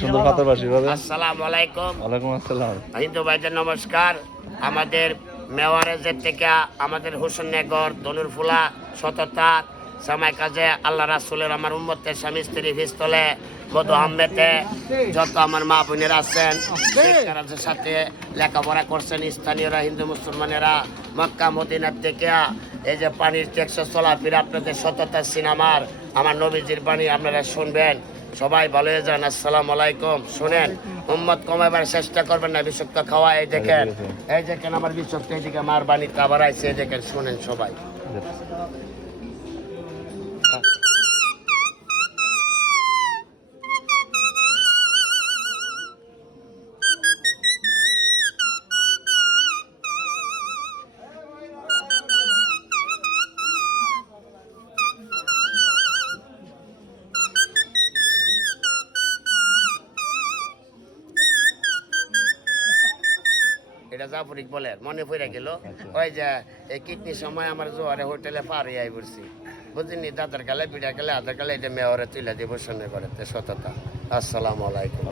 সুন্দর পাথরবাসী ভাবে। আসসালামু আলাইকুম। ওয়ালাইকুম আসসালাম। হিন্দু ভাইদের নমস্কার। আমাদের মেওয়ারেজের থেকে আমাদের হোসেননগর ধনুরফুলা সততা সময় কাজে আল্লাহ রাসূলের আমার উম্মতের স্বামী স্ত্রী পিস্তলে মধু আহমেদে যত আমার মা বোনেরা আছেন শিক্ষার সাথে লেখাপড়া করছেন স্থানীয়রা হিন্দু মুসলমানেরা মক্কা মদিনার থেকে এই যে পানির ট্যাক্স চলাফেরা আপনাদের সততা সিনেমার আমার নবীজির বাণী আপনারা শুনবেন। সবাই ভালো হয়ে যান। আসসালামু আলাইকুম। শুনেন, উম্মত কমাবার চেষ্টা করবেন না, বিষাক্ত খাওয়া। এই দেখেন আমার বিষাক্ত, এইদিকে আমার বাণী খাবার আইছে, এই দেখেন শুনেন সবাই। এটা জাফরিক বলে মনে পড়ে গেল। ওই যে এই কিডনির সময় আমার জোয়ারে হোটেলে পার হয়ে আই পড়ছি, বুঝিনি, দাদার গালে পিঠা গেলে আধার গালে এটা মেয়রে তুলে দিব শুনে করে সততা। আসসালামু আলাইকুম।